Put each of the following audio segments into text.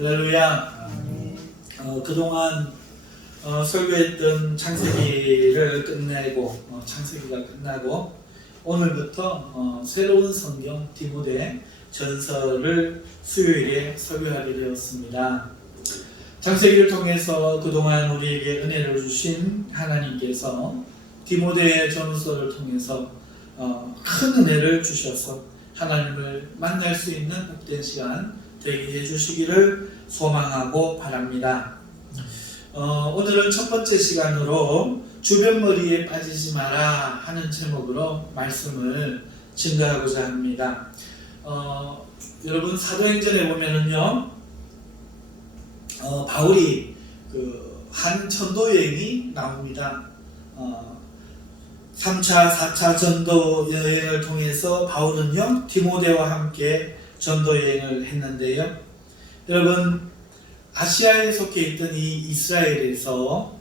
할렐루야. 그동안 설교했던 창세기를 끝내고 창세기가 끝나고 오늘부터 새로운 성경 디모데 전서를 수요일에 설교하게 되었습니다. 창세기를 통해서 그동안 우리에게 은혜를 주신 하나님께서 디모데 전서를 통해서 큰 은혜를 주셔서 하나님을 만날 수 있는 복된 시간 되게 해주시기를 소망하고 바랍니다. 오늘은 첫 번째 시간으로 주변머리에 빠지지 마라 하는 제목으로 말씀을 증거하고자 합니다. 여러분 사도행전에 보면은요, 바울이 한 전도 여행이 나옵니다. 3차, 4차 전도 여행을 통해서 바울은요, 디모데와 함께 전도 여행을 했는데요. 여러분, 아시아에 속해 있던 이 이스라엘에서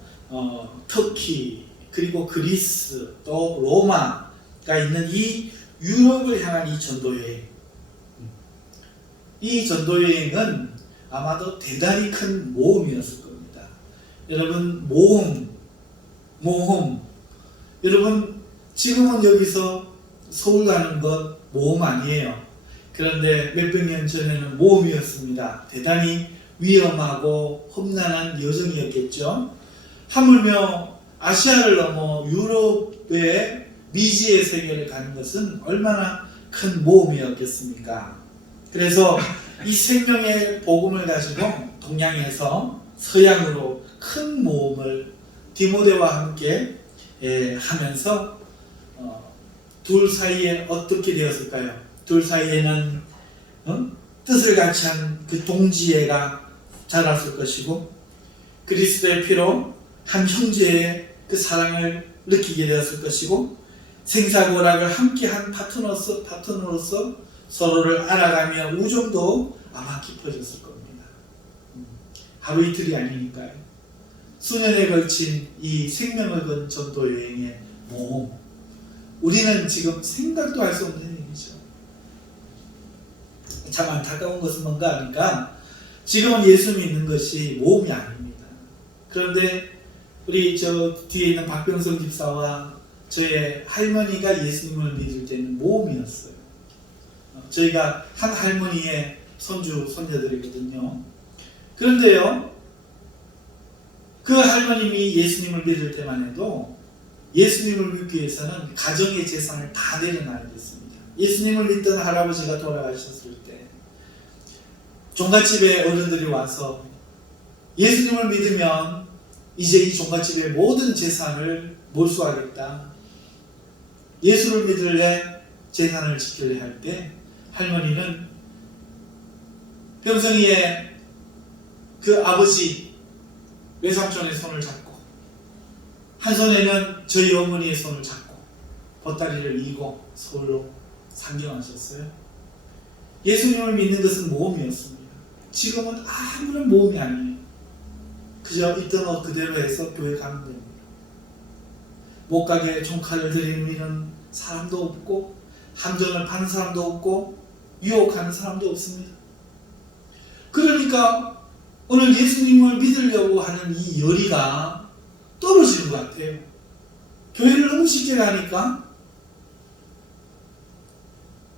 터키, 그리고 그리스, 또 로마가 있는 이 유럽을 향한 이 전도 여행. 이 전도 여행은 아마도 대단히 큰 모험이었을 겁니다. 여러분, 모험. 여러분, 지금은 여기서 서울 가는 것 모험 아니에요. 그런데 몇백 년 전에는 모험이었습니다. 대단히 위험하고 험난한 여정이었겠죠. 하물며 아시아를 넘어 유럽의 미지의 세계를 가는 것은 얼마나 큰 모험이었겠습니까? 그래서 이 생명의 복음을 가지고 동양에서 서양으로 큰 모험을 디모데와 함께 하면서 둘 사이에 어떻게 되었을까요? 둘 사이에는 뜻을 같이 한 그 동지애가 자랐을 것이고, 그리스도의 피로 한 형제의 그 사랑을 느끼게 되었을 것이고, 생사고락을 함께한 파트너로서 서로를 알아가며 우정도 아마 깊어졌을 겁니다. 하루 이틀이 아니니까요. 수년에 걸친 이 생명을 건 전도 여행의 모험, 우리는 지금 생각도 할 수 없는 얘기죠. 참 안타까운 것은 뭔가 하니까 지금은 예수 믿는 것이 모험이 아닙니다. 그런데 우리 저 뒤에 있는 박병성 집사와 저의 할머니가 예수님을 믿을 때는 모험이었어요. 저희가 한 할머니의 손주, 손녀들이거든요. 그런데요, 그 할머님이 예수님을 믿을 때만 해도 예수님을 믿기 위해서는 가정의 재산을 다 내려놔야 됐습니다. 예수님을 믿던 할아버지가 돌아가셨을 때 종갓집에 어른들이 와서 예수님을 믿으면 이제 이 종갓집의 모든 재산을 몰수하겠다, 예수를 믿을래, 재산을 지킬래 할 때 할머니는 병성이의 그 아버지 외삼촌의 손을 잡고 한 손에는 저희 어머니의 손을 잡고 보따리를 이고 서울로 상경하셨어요. 예수님을 믿는 것은 모험이었습니다. 지금은 아무런 모험이 아니에요. 그저 있던 옷 그대로 해서 교회 가면 됩니다. 못 가게 종칼을 들이미는 사람도 없고, 함정을 파는 사람도 없고, 유혹하는 사람도 없습니다. 그러니까 오늘 예수님을 믿으려고 하는 이 열의가 떨어지는 것 같아요. 교회를 너무 쉽게 가니까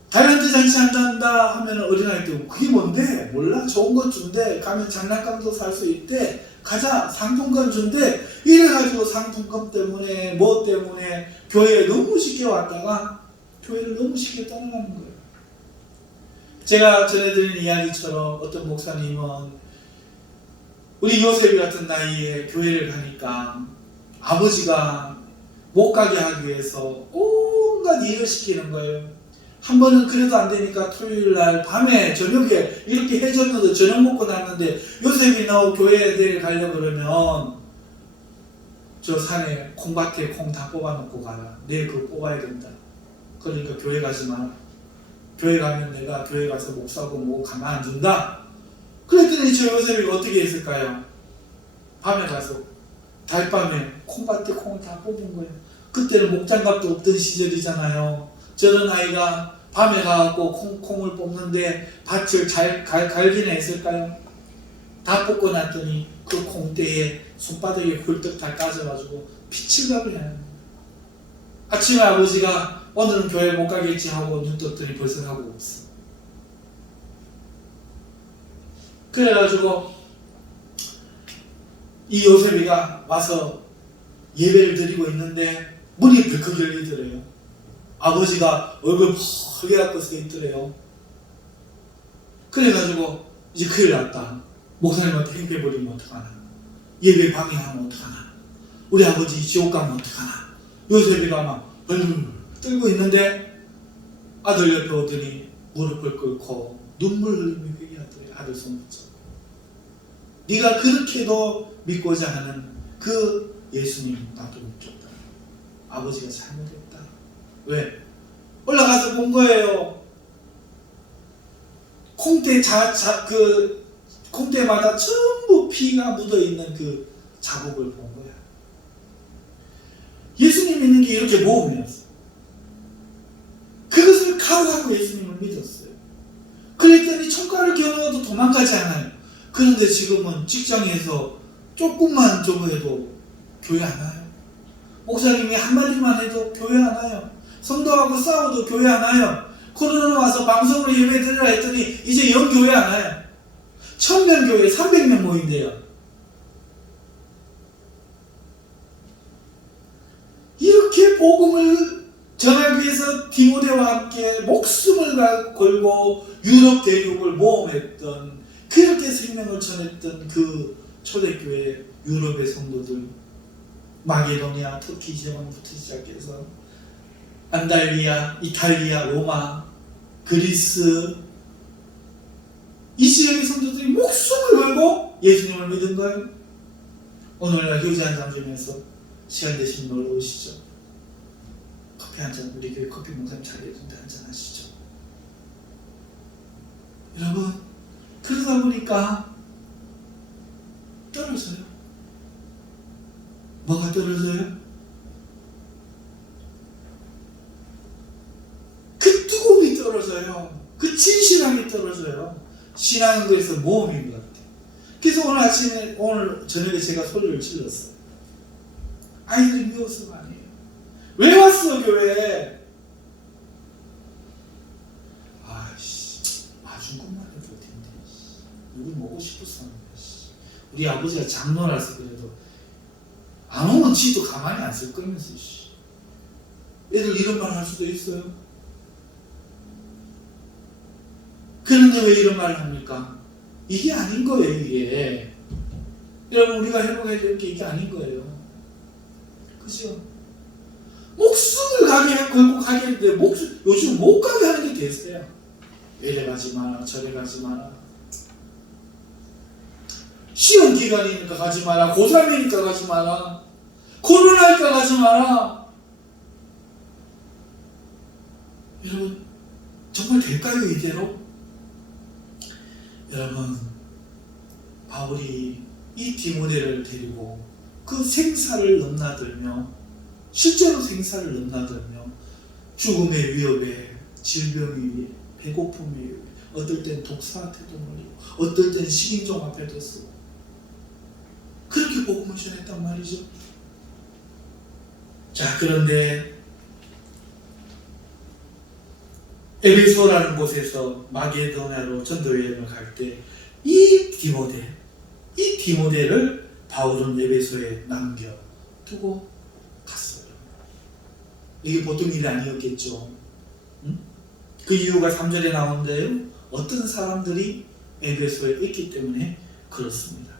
달란트 잔치 한다 하면 어린아이 때 그게 뭔데? 몰라? 좋은 거 준대. 가면 장난감도 살 수 있대. 가자. 상품권 준대. 이래가지고 상품권 때문에 뭐 때문에 교회에 너무 쉽게 왔다가 교회를 너무 쉽게 떠나가는 거예요. 제가 전해드린 이야기처럼 어떤 목사님은 우리 요셉이 같은 나이에 교회를 가니까 아버지가 못 가게 하기 위해서 온갖 일을 시키는 거예요. 한 번은 그래도 안 되니까 토요일 날 밤에 저녁에 이렇게 해줬는데 저녁 먹고 났는데 요셉이 너 교회에 가려고 그러면 저 산에 콩밭에 콩 다 뽑아놓고 가라. 내일 그거 뽑아야 된다. 그러니까 교회 가지 마라. 교회 가면 내가 교회 가서 목사고 뭐 가만 안 준다. 그랬더니 저 요셉이 어떻게 했을까요? 밤에 가서 달밤에 콩밭에 콩을 다 뽑은 거예요. 그때는 목장갑도 없던 시절이잖아요. 저런 아이가 밤에 가갖고 콩을 뽑는데 밭을 잘 갈기나 했을까요? 다 뽑고 났더니 그 콩대에 손바닥에 hul떡 다 까져가지고 피칠갑을 해야 합니다. 아침에 아버지가 오늘은 교회 못 가겠지 하고 눈 떴더니 벌써 가고 없어. 그래가지고 이 요셉이가 와서 예배를 드리고 있는데 문이 벌컥 열리더래요. 아버지가 얼굴 펄게 갖고 서 있더래요. 그래가지고 이제 큰일 났다. 목사님한테 행패버리면 어떡하나. 예배 방해하면 어떡하나. 우리 아버지 지옥 가면 어떡하나. 요셉이가 막 벌벌 떨고 있는데 아들 옆에 오더니 무릎을 꿇고 눈물 흘리며 회개하더래. 아들 손 붙잡고. 네가 그렇게도 믿고자 하는 그 예수님 나도 믿겠다. 아버지가 잘못했다. 왜? 올라가서 본 거예요. 콩대마다 전부 피가 묻어있는 그 자국을 본 거야. 예수님 믿는 게 이렇게 모험이었어. 그것을 각오하고 예수님을 믿었어요. 그랬더니 총가를 겨누어도 도망가지 않아요. 그런데 지금은 직장에서 조금만 저거 해도 교회 안 와요. 목사님이 한마디만 해도 교회 안 와요. 성도하고 싸워도 교회 안 와요. 코로나 와서 방송으로 예배 드리라 했더니 이제 영 교회 안 와요. 1000명 교회 300명 모인대요. 이렇게 복음을 전하기 위해서 디모데와 함께 목숨을 걸고 유럽 대륙을 모험했던, 그렇게 생명을 전했던 그 초대교회 유럽의 성도들, 마게도니아, 터키 지역부터 시작해서 안달리아, 이탈리아, 로마, 그리스, 이 지역의 성도들이 목숨을 걸고 예수님을 믿은 거예요. 오늘날 교제 한잔 주면서 시간 되시면 놀러 오시죠. 커피 한 잔, 우리 교회 커피 목사님 차려주는데 한잔 하시죠. 여러분, 그러다 보니까 떨어져요. 뭐가 떨어져요? 그 뜨거움이 떨어져요. 그 진실함이 떨어져요. 신앙은 그래서 모험인 것 같아요. 그래서 오늘 저녁에 제가 소리를 질렀어요. 아이들이 미워서가 아니에요. 왜 왔어 교회에? 아이씨, 마중국만 해도 텐데 누구 먹고 싶었어. 우리 아버지가 장로라서 그래도 안 오면 지도 가만히 안 쓸 거면서 애들 이런 말 할 수도 있어요. 그런데 왜 이런 말을 합니까? 이게 아닌 거예요. 이게 여러분, 우리가 회복해야 될 게 이게 아닌 거예요. 그죠? 목숨을 걸고 가게 했는데 요즘 못 가게 하는 게 됐어요. 이래 가지 마라, 저래 가지 마라. 시험 기간이니까 가지 마라, 고3이니까 가지 마라, 코로나니까 가지 마라. 여러분, 정말 될까요 이대로? 여러분, 바울이 이 디모데를 데리고 그 생사를 넘나들며, 실제로 생사를 넘나들며 죽음의 위협에, 질병의 위협에, 배고픔의 위협에, 어떨 땐 독사한테도 몰리고 어떨 땐 식인종 앞에도 쓰고 그렇게 복음을 전했단 말이죠. 자, 그런데 에베소라는 곳에서 마게도냐로 전도여행을 갈 때 이 디모데를 바울은 에베소에 남겨두고 갔어요. 이게 보통 일이 아니었겠죠. 응? 그 이유가 3절에 나오는데요. 어떤 사람들이 에베소에 있기 때문에 그렇습니다.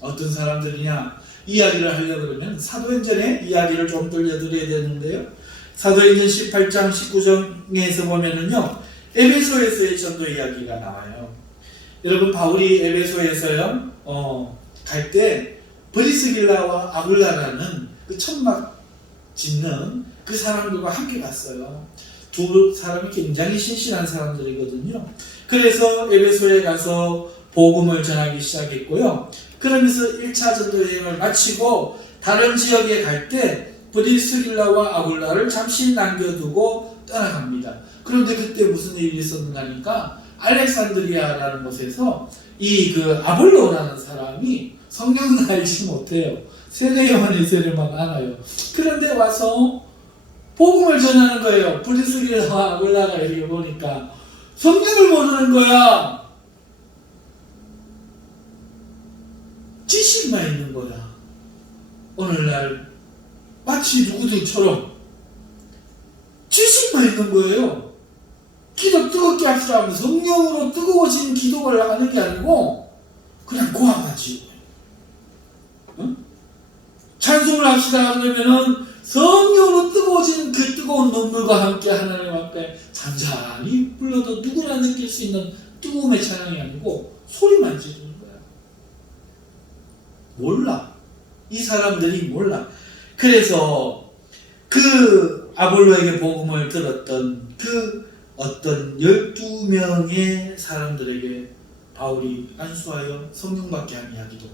어떤 사람들이냐, 이야기를 하려고 그러면 사도행전의 이야기를 좀 들려드려야 되는데요. 사도행전 18장 19절에서 보면은요, 에베소에서의 전도 이야기가 나와요. 여러분, 바울이 에베소에서요 갈 때 브리스길라와 아굴라라는 그 천막 짓는 그 사람들과 함께 갔어요. 두 사람이 굉장히 신실한 사람들이거든요. 그래서 에베소에 가서 복음을 전하기 시작했고요. 그러면서 1차 전도 여행을 마치고 다른 지역에 갈 때 브리스길라와 아굴라를 잠시 남겨두고 떠나갑니다. 그런데 그때 무슨 일이 있었는가 하니까 알렉산드리아라는 곳에서 이 그 아볼로라는 사람이 성경을 알지 못해요. 세례요한 2세례만 알아요. 그런데 와서 복음을 전하는 거예요. 브리스길라와 아굴라가 이렇게 보니까 성경을 모르는 거야. 지식만 있는 거야. 오늘날 마치 누구들처럼 지식만 있는 거예요. 기도 뜨겁게 합시다 하면 성령으로 뜨거워진 기도를 하는 게 아니고 그냥 고함하지. 응? 찬송을 합시다 그러면은 성령으로 뜨거워진 그 뜨거운 눈물과 함께 하나님 앞에 잔잔히 불러도 누구나 느낄 수 있는 뜨거움의 찬양이 아니고 소리만 지르는 거야. 몰라. 이 사람들이 몰라. 그래서 그 아볼로에게 복음을 들었던 그 어떤 12명의 사람들에게 바울이 안수하여 성령받게 한 이야기도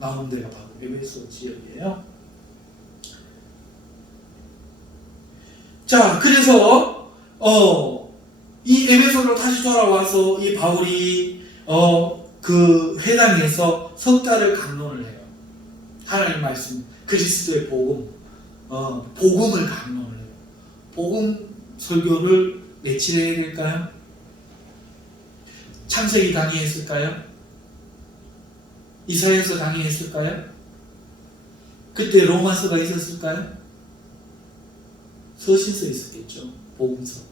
나온 데가 바로 에베소 지역이에요. 자, 그래서 이 에베소로 다시 돌아와서 이 바울이 그 회당에서 석 달을 강론을 해요. 하나님 말씀, 그리스도의 복음, 복음을 강론을 해요. 복음 설교를 며칠 해야 될까요? 창세기 강의했을까요? 이사야서 강의했을까요? 그때 로마서가 있었을까요? 서신서 있었겠죠. 복음서.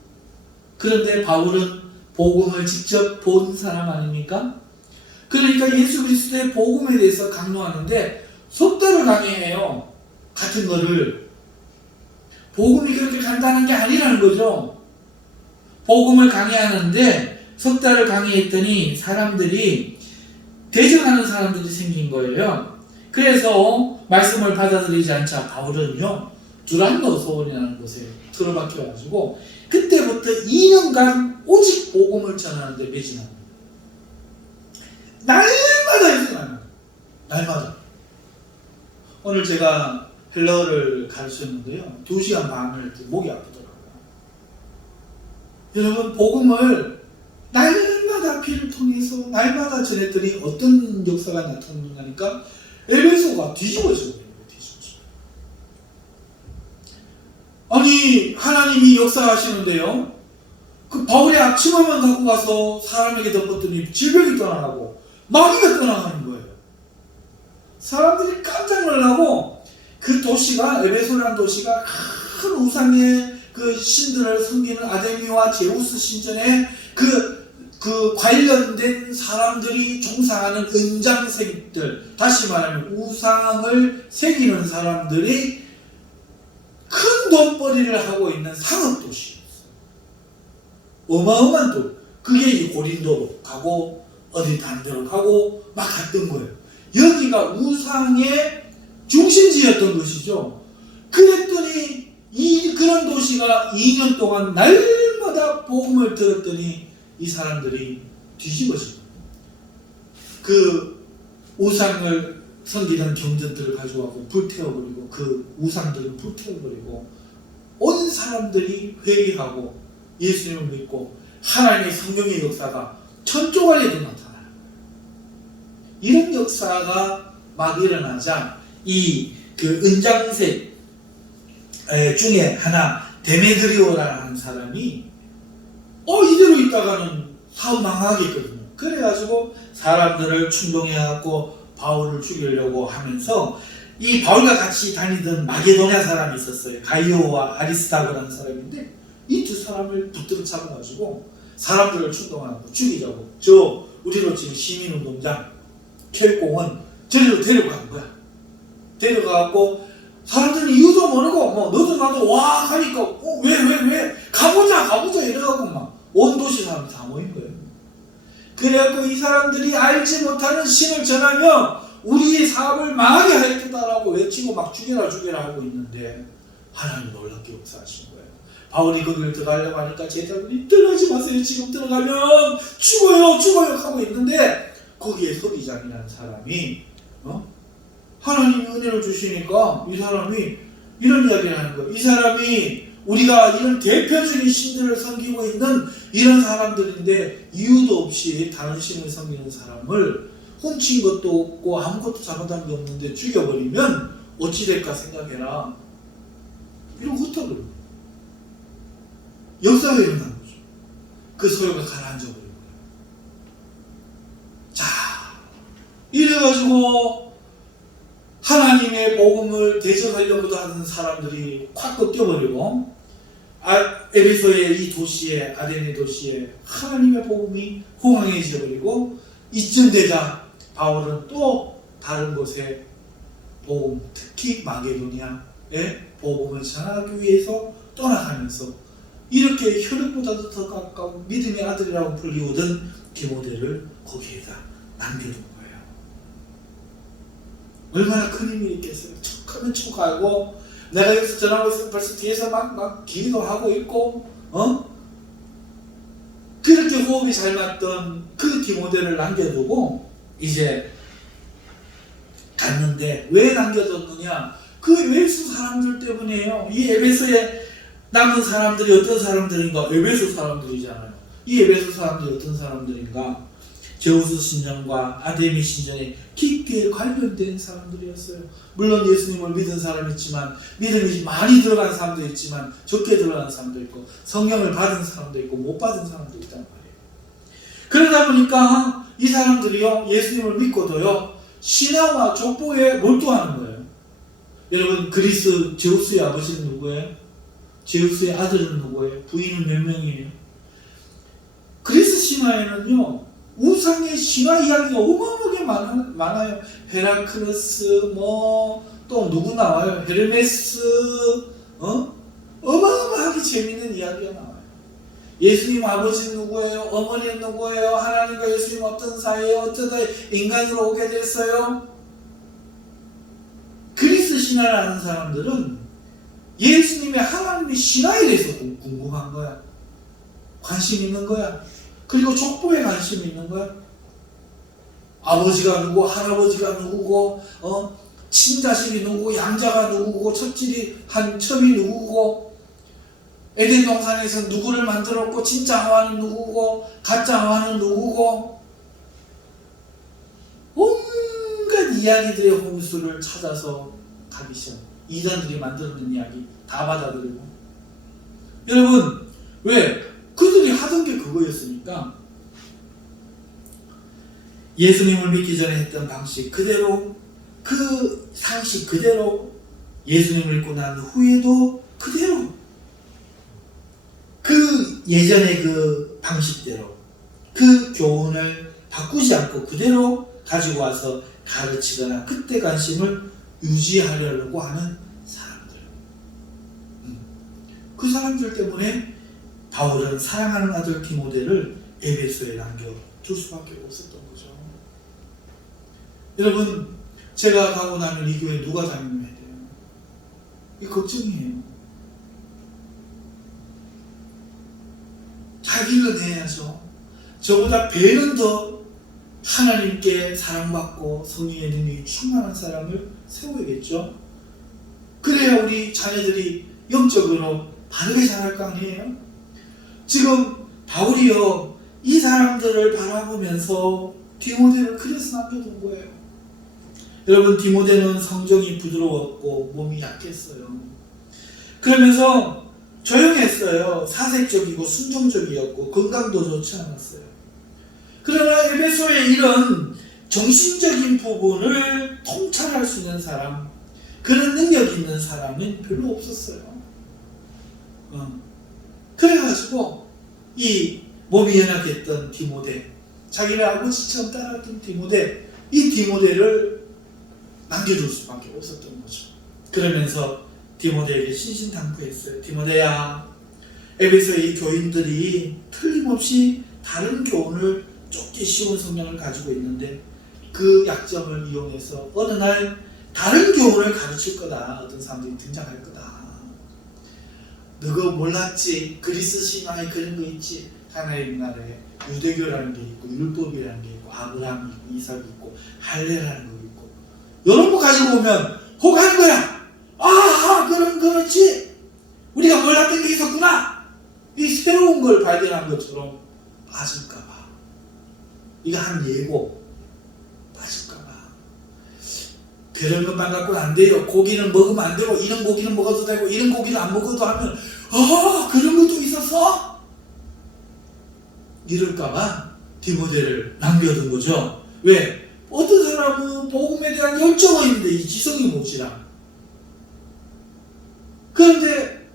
그런데 바울은 복음을 직접 본 사람 아닙니까? 그러니까 예수 그리스도의 복음에 대해서 강론하는데 석 달을 강의해요. 같은 거를. 복음이 그렇게 간단한 게 아니라는 거죠. 복음을 강의하는데 석 달을 강의했더니 사람들이 대적하는 사람들이 생긴 거예요. 그래서 말씀을 받아들이지 않자 바울은요 두란노 소원이라는 곳에 틀어박혀가지고 그때부터 2년간 오직 복음을 전하는데 매진합니다. 날마다 있어요. 날마다. 오늘 제가 헬러를 가르쳤는데요. 2시간 반을 목이 아프더라고요. 여러분 복음을 날마다 피를 통해서 날마다 전했더니 어떤 역사가 나타나니까 에베소가 뒤집어져요. 아니 하나님이 역사하시는데요. 그 바울의 앞치마만 갖고 가서 사람에게 덮었더니 질병이 떠나가고 마귀가 떠나가는 거예요. 사람들이 깜짝 놀라고 그 도시가 에베소라는 도시가 큰 우상의 그 신들을 섬기는 아데미와 제우스 신전에 그 관련된 사람들이 종사하는 은장색들, 다시 말하면 우상을 새기는 사람들이 큰 돈벌이를 하고 있는 상업도시였어요. 어마어마한 돈. 그게 이 고린도로 가고 어디 다른 데로 가고 막 갔던 거예요. 여기가 우상의 중심지였던 것이죠. 그랬더니 그런 도시가 2년 동안 날마다 복음을 들었더니 이 사람들이 뒤집어집니다. 그 우상을 섬기던 경전들을 가져가고 불태워버리고 그 우상들을 불태워버리고 온 사람들이 회개하고 예수님을 믿고 하나님의 성령의 역사가 천조갈리도 나타나요. 이런 역사가 막 일어나자 이 그 은장색 중에 하나 데메드리오라는 사람이 이대로 있다가는 사업 망하겠거든요. 그래가지고 사람들을 충동해갖고 바울을 죽이려고 하면서 이 바울과 같이 다니던 마게도냐 사람이 있었어요. 가이오와 아리스타고라는 사람인데 이 두 사람을 붙들어 잡아가지고 사람들을 충동하고 죽이자고 우리로 지금 시민운동장 켈공원 저리로 데려가는 거야. 데려가고 사람들은 이유도 모르고 너도 나도 와 하니까 왜 가보자 이래갖고 막 온 도시 사람이 다 모인 거예요. 그래갖고 이 사람들이 알지 못하는 신을 전하며 우리의 사업을 망하게 하겠다라고 외치고 막 죽여라 하고 있는데 하나님 놀랍게 역사하신 거예요. 바울이 거기를 들어가려고 하니까 제자들이 들어가지 마세요. 지금 들어가면 죽어요 하고 있는데 거기에 서기장이라는 사람이 하나님이 은혜를 주시니까 이 사람이 이런 이야기를 하는 거예요. 이 사람이 우리가 이런 대표적인 신들을 섬기고 있는 이런 사람들인데 이유도 없이 다른 신을 섬기는 사람을 훔친 것도 없고 아무것도 잘못한 게 없는데 죽여버리면 어찌 될까 생각해라. 이런 헛떡을 역사가 일어난 거죠. 그 소요가 가라앉아 버린 거예요. 자, 이래가지고 하나님의 복음을 대적하려고도 하는 사람들이 확 뛰어버리고 에베소의 이 도시에, 아데네 도시에 하나님의 복음이 호황해져 버리고, 이쯤 되자 바울은 또 다른 곳에 복음, 특히 마게도니아에 복음을 전하기 위해서 떠나가면서 이렇게 혈육보다도 더 가까운 믿음의 아들이라고 불리우던 디모데를 거기에다 남겨둔 거예요. 얼마나 큰 힘이 있겠어요. 척하면 척하고, 내가 여기서 전하고 있으면 벌써 뒤에서 막 기도하고 있고, 그렇게 호흡이 잘 맞던 그 디모데를 남겨두고 이제 갔는데, 왜 남겨뒀느냐? 그 에베소 사람들 때문이에요. 이 에베소에 남은 사람들이 어떤 사람들인가? 에베소 사람들이잖아요. 이 에베소 사람들이 어떤 사람들인가? 제우스 신전과 아데미 신전에 깊게 관련된 사람들이었어요. 물론 예수님을 믿은 사람이 있지만, 믿음이 많이 들어간 사람도 있지만, 적게 들어간 사람도 있고, 성령을 받은 사람도 있고, 못 받은 사람도 있단 말이에요. 그러다 보니까 이 사람들이요, 예수님을 믿고도요, 신화와 족보에 몰두하는 거예요. 여러분, 그리스 제우스의 아버지는 누구예요? 제우스의 아들은 누구예요? 부인은 몇 명이에요? 그리스 신화에는요, 우상의 신화 이야기가 어마어마하게 많아요. 헤라클레스, 또 누구 나와요? 헤르메스, 어마어마하게 재밌는 이야기가 나와요. 예수님 아버지는 누구예요? 어머니는 누구예요? 하나님과 예수님 어떤 사이에 어쩌다 인간으로 오게 됐어요? 그리스 신화를 아는 사람들은 예수님의 하나님의 신화에 대해서 궁금한 거야. 관심 있는 거야. 그리고 족보에 관심이 있는 거야. 아버지가 누구, 할아버지가 누구고, 친자식이 누구고, 양자가 누구고, 첩질이 한 첩이 누구고, 에덴 동산에서 누구를 만들었고, 진짜 하와는 누구고, 가짜 하와는 누구고, 온갖 이야기들의 홍수를 찾아서 가기 시작. 이단들이 만들어낸 이야기 다 받아들이고. 여러분, 왜? 그들이 하던 게 그거였으니까 예수님을 믿기 전에 했던 방식 그대로, 그 상식 그대로, 예수님을 믿고 난 후에도 그대로, 그 예전의 그 방식대로, 그 교훈을 바꾸지 않고 그대로 가지고 와서 가르치거나 그때 관심을 유지하려고 하는 사람들. 그 사람들 때문에 바울은 사랑하는 아들 디모데를 에베소에 남겨둘 수밖에 없었던 거죠. 여러분, 제가 가고 나면 이 교회 누가 담임해야 돼요? 이게 걱정이에요. 자기를 내야죠. 저보다 배는 더 하나님께 사랑받고 성령의 능력이 충만한 사람을 세워야겠죠. 그래야 우리 자녀들이 영적으로 바르게 자랄 거 아니에요? 지금 바울이요, 이 사람들을 바라보면서 디모데를 그래서 남겨둔 거예요. 여러분, 디모데는 성정이 부드러웠고 몸이 약했어요. 그러면서 조용했어요. 사색적이고 순종적이었고 건강도 좋지 않았어요. 그러나 에베소의 이런 정신적인 부분을 통찰할 수 있는 사람, 그런 능력 있는 사람은 별로 없었어요. 그래가지고 이 몸이 연약했던 디모데, 자기네 아버지처럼 따랐던 디모데, 이 디모데를 남겨둘 수밖에 없었던 거죠. 그러면서 디모데에게 신신당부했어요. 디모데야, 에베소의 이 교인들이 틀림없이 다른 교훈을 쫓기 쉬운 성향을 가지고 있는데, 그 약점을 이용해서 어느 날 다른 교훈을 가르칠 거다. 어떤 사람들이 등장할 거다. 너가 몰랐지? 그리스 신화에 그런 거 있지? 하나님 나라에 유대교라는 게 있고, 율법이라는 게 있고, 아브라함이 있고, 이삭이 있고, 할례라는 거 있고, 이런 거 가지고 오면 혹하는 거야. 그렇지. 우리가 몰랐던 게 있었구나. 이 새로운 걸 발견한 것처럼 빠질까봐. 이거 한 예고. 빠질까봐. 그런 것만 갖고는 안 돼요. 고기는 먹으면 안 되고, 이런 고기는 먹어도 되고, 이런 고기는 안 먹어도 하면, 그런 것도 있었어? 이럴까봐 디모데를 남겨둔 거죠. 왜? 어떤 사람은 복음에 대한 열정은 있는데 이 지성이 모자라. 그런데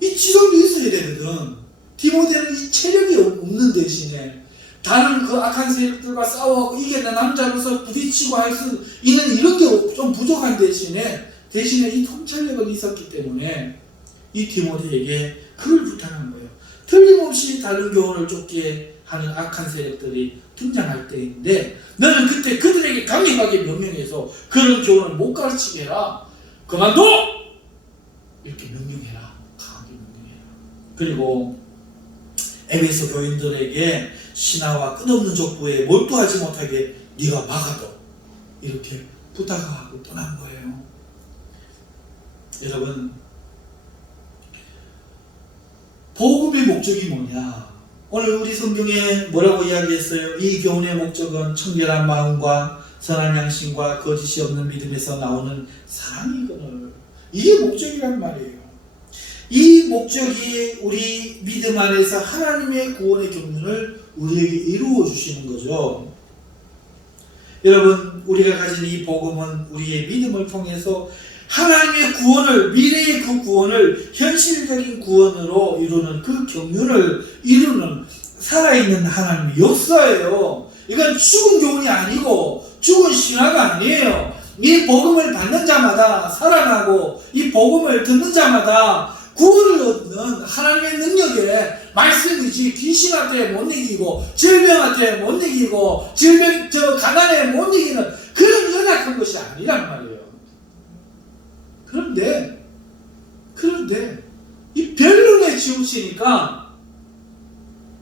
이 지성도 있어야 되거든. 디모데는 이 체력이 없는 대신에 다른 그 악한 세력들과 싸워하고 이겨낸 남자로서 부딪히고 할 수 있는 이런 게 좀 부족한 대신에 이 통찰력은 있었기 때문에 이 디모데에게 그걸 부탁한 거예요. 틀림없이 다른 교훈을 쫓게 하는 악한 세력들이 등장할 때인데 너는 그때 그들에게 강력하게 명령해서 그런 교훈을 못 가르치게 해라. 그만둬! 이렇게 명령해라. 강하게 명령해라. 그리고 에베소 교인들에게 신하와 끝없는 족보에 몰두하지 못하게 네가 막아둬. 이렇게 부탁하고 떠난 거예요. 여러분, 복음의 목적이 뭐냐? 오늘 우리 성경에 뭐라고 이야기했어요? 이 교훈의 목적은 청결한 마음과 선한 양심과 거짓이 없는 믿음에서 나오는 사랑이거늘. 이게 목적이란 말이에요. 이 목적이 우리 믿음 안에서 하나님의 구원의 경륜을 우리에게 이루어 주시는 거죠. 여러분, 우리가 가진 이 복음은 우리의 믿음을 통해서 하나님의 구원을, 미래의 그 구원을 현실적인 구원으로 이루는 그 경륜을 이루는 살아있는 하나님의 역사예요. 이건 죽은 교훈이 아니고 죽은 신화가 아니에요. 이 복음을 받는 자마다 살아나고 이 복음을 듣는 자마다 구원을 얻는 하나님의 능력에 말씀이지 귀신한테 못 이기고 질병한테 못 이기고 가난에 못 이기는 그런 연약한 것이 아니란 말이에요. 그런데 이 변론에 치우치니까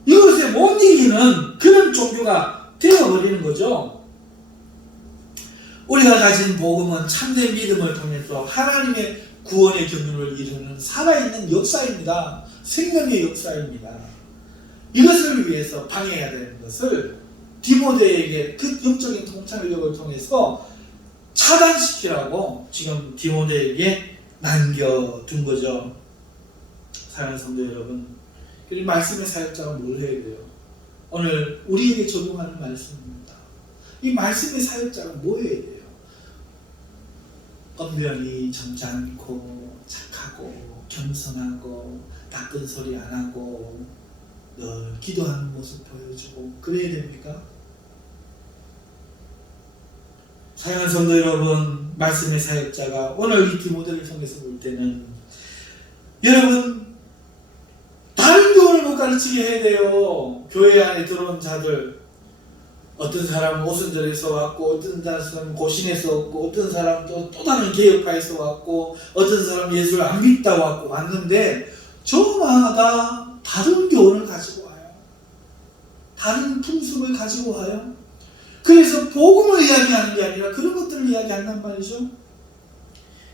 이것에 못 이기는 그런 종교가 되어버리는 거죠. 우리가 가진 복음은 참된 믿음을 통해서 하나님의 구원의 경륜을 이루는 살아있는 역사입니다. 생명의 역사입니다. 이것을 위해서 방해해야 되는 것을 디모데에게 그 영적인 통찰력을 통해서 차단시키라고 지금 디모데에게 남겨둔 거죠. 사랑하는 성도 여러분, 이 말씀의 사역자가 뭘 해야 돼요? 오늘 우리에게 적용하는 말씀입니다. 이 말씀의 사역자가 뭐 해야 돼요? 엄연히 점잖고 착하고 겸손하고 나쁜 소리 안 하고 늘 기도하는 모습 보여주고 그래야 됩니까? 사랑하는 성도 여러분, 말씀의 사역자가 오늘 이 디모데를 통해서 볼 때는 여러분 다른 교훈을 못 가르치게 해야 돼요. 교회 안에 들어온 자들, 어떤 사람은 오순절에서 왔고 어떤 사람은 고신에서 왔고 어떤 사람은 또 다른 개혁파에서 왔고 어떤 사람은 예수를 안 믿다 왔는데 저마다 다른 교훈을 가지고 와요. 다른 풍습을 가지고 와요. 그래서 복음을 이야기하는 게 아니라 그런 것들을 이야기한단 말이죠.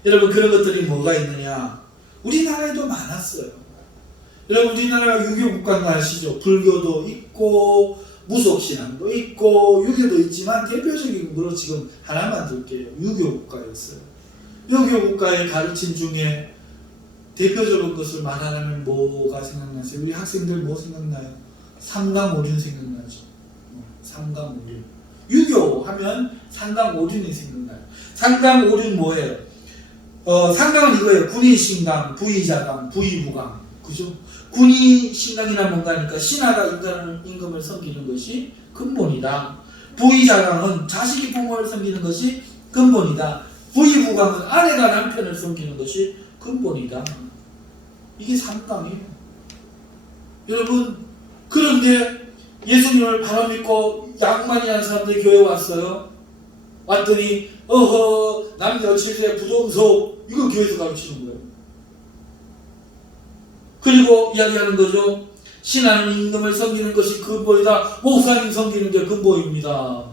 여러분, 그런 것들이 뭐가 있느냐? 우리나라에도 많았어요. 여러분, 우리나라가 유교국가인 거 아시죠? 불교도 있고 무속신앙도 있고 유교도 있지만 대표적인 거로 지금 하나만 들게요. 유교국가였어요. 유교국가의 가르침 중에 대표적인 것을 말하자면 뭐가 생각나세요? 우리 학생들 뭐 생각나요? 삼강오륜 생각나죠. 삼강오륜. 유교 하면 삼강오륜이 생각나요. 삼강오륜 뭐예요? 삼강은 이거예요. 군의신강, 부의자강, 부의부강. 그죠? 군의신강이란 뭔가니까 신하가 임금을 섬기는 것이 근본이다. 부의자강은 자식이 부모를 섬기는 것이 근본이다. 부의부강은 아내가 남편을 섬기는 것이 근본이다. 이게 삼강이에요. 여러분, 그런데 예수님을 바로 믿고 양만이라는 사람들이 교회에 왔어요. 왔더니 남녀 7세 부동석 이거 교회에서 가르치는 거예요. 그리고 이야기하는 거죠. 신하는 임금을 섬기는 것이 근본이다. 목사님 섬기는 게 근본입니다.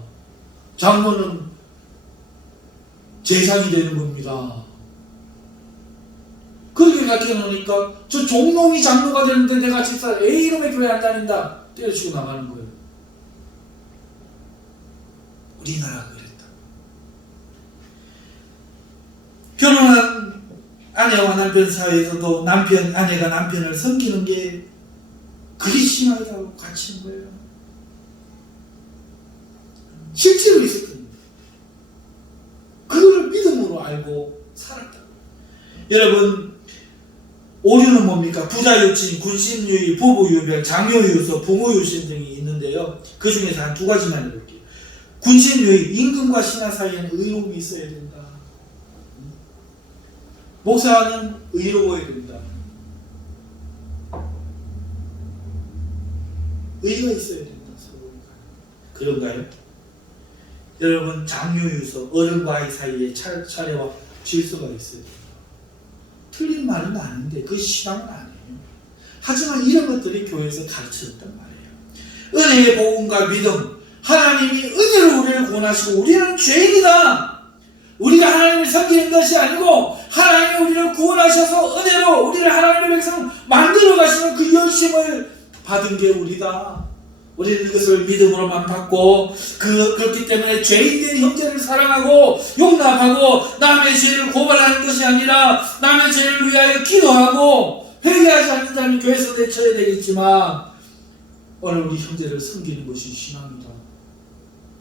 장로는 제사이 되는 겁니다. 그렇게 그렇게 가르쳐 놓으니까 저 종놈이 장로가 되는데 내가 집사 A이름의 교회 안 다닌다 때려치고 나가는 거예요. 우리나라가 그랬다. 결혼한 아내와 남편 사이에서도 아내가 남편을 섬기는 게 그리 심하다고 가르치는 거예요. 실제로 있었던 거예요. 그거를 믿음으로 알고 살았다. 여러분, 오류는 뭡니까? 부자유친, 군신유의, 부부유별, 장요유서, 부모유신 등이 있는데요. 그 중에서 한 두 가지만 해볼게요. 군신유의, 임금과 신하 사이에는 의로움이 있어야 된다. 목사는 의로워야 된다. 의가 있어야 된다. 서로. 그런가요? 여러분, 장요유서, 어른과 아이 사이에 차례와 질서가 있어야 된다. 틀린 말은 아닌데 그 신앙은 아니에요. 하지만 이런 것들이 교회에서 가르쳐졌단 말이에요. 은혜의 복음과 믿음, 하나님이 은혜로 우리를 구원하시고 우리는 죄인이다. 우리가 하나님을 섬기는 것이 아니고 하나님이 우리를 구원하셔서 은혜로 우리를 하나님의 백성 만들어 가시는 그 열심을 받은 게 우리다. 우리는 이것을 믿음으로만 받고 그렇기 때문에 죄인된 형제를 사랑하고 용납하고 남의 죄를 고발하는 것이 아니라 남의 죄를 위하여 기도하고 회개하지 않는 자는 교회에서 대처해야 되겠지만 오늘 우리 형제를 섬기는 것이 신앙이다.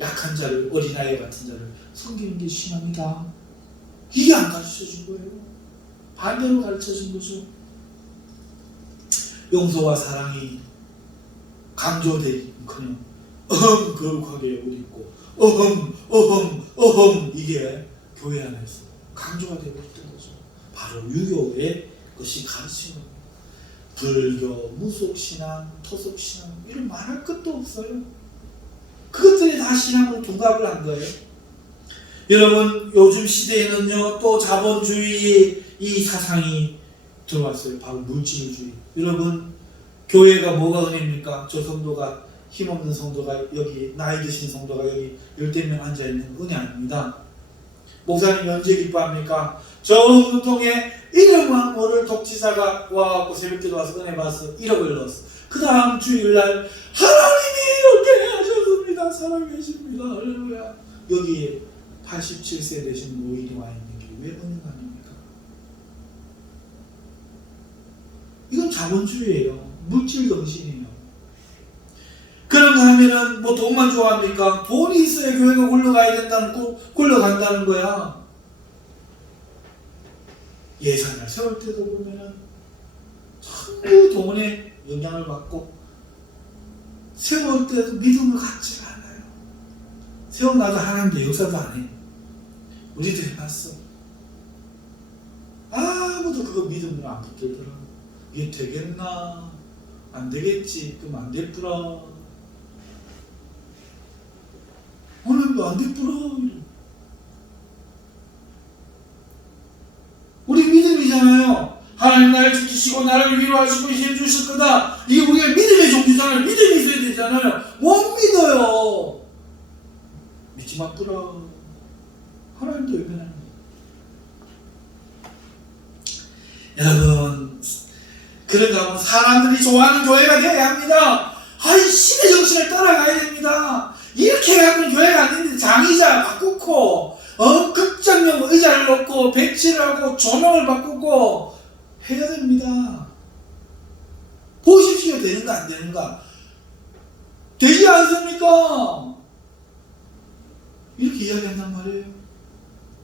약한 자를, 어린아이 같은 자를 섬기는 게 신앙이다. 이게 안 가르쳐준 거예요. 반대로 가르쳐준 거죠. 용서와 사랑이 강조되기는커녕 거룩하게 우리 있고 이게 교회 안에서 강조가 되고 있던 거죠. 바로 유교의 것이 가르치는 겁니다. 불교, 무속신앙, 토속신앙 이런 말할 것도 없어요. 그것들이 다 신앙으로 둔갑을 한 거예요. 여러분, 요즘 시대에는요 또 자본주의 이 사상이 들어왔어요. 바로 물질주의. 여러분, 교회가 뭐가 은혜입니까? 저 성도가, 힘없는 성도가 여기, 나이 드신 성도가 여기 10명 앉아있는 은혜 아닙니다. 목사님 언제 기뻐합니까? 저 교통에 이름만 모를 독지사가 와갖고 새벽기도 와서 은혜 받아서 1억을 넣었어. 그 다음 주일날 하나님이 이렇게 하셨습니다. 살아계십니다. 할렐루야. 여기에 87세 되신 노인이 와 있는 게 왜 은혜가 아닙니까? 이건 자본주의예요. 물질 정신이에요. 그런가 하면은 뭐 돈만 좋아합니까? 돈이 있어야 교회가 굴러간다는 거야. 예산을 세울 때도 보면은 전부 돈에 영향을 받고 세울 때도 믿음을 갖지가 않아요. 세워놔도 하나님도 역사도 안 해. 우리도 해봤어. 아무도 그거 믿음으로 안 붙들더라고. 이게 되겠나? 안 되겠지. 그럼 안 됐구나. 오늘도 안 됐구나. 우리 믿음이잖아요. 하나님 나를 지키시고 나를 위로하시고 힘 주실 거다. 이게 우리가 믿음의 종류잖아요. 믿음이 있어야 되잖아요. 못 믿어요. 믿지 마꾸라. 하나님도 외면하는 거예요. 여러분, 그런가 하면 사람들이 좋아하는 교회가 되어야 합니다. 이 신의 정신을 따라가야 됩니다. 이렇게 하면 교회가 안 되는데 장의자 바꾸고 극장용 의자를 놓고 배치를 하고 조명을 바꾸고 해야 됩니다. 보십시오. 되는가 안 되는가. 되지 않습니까? 이렇게 이야기한단 말이에요.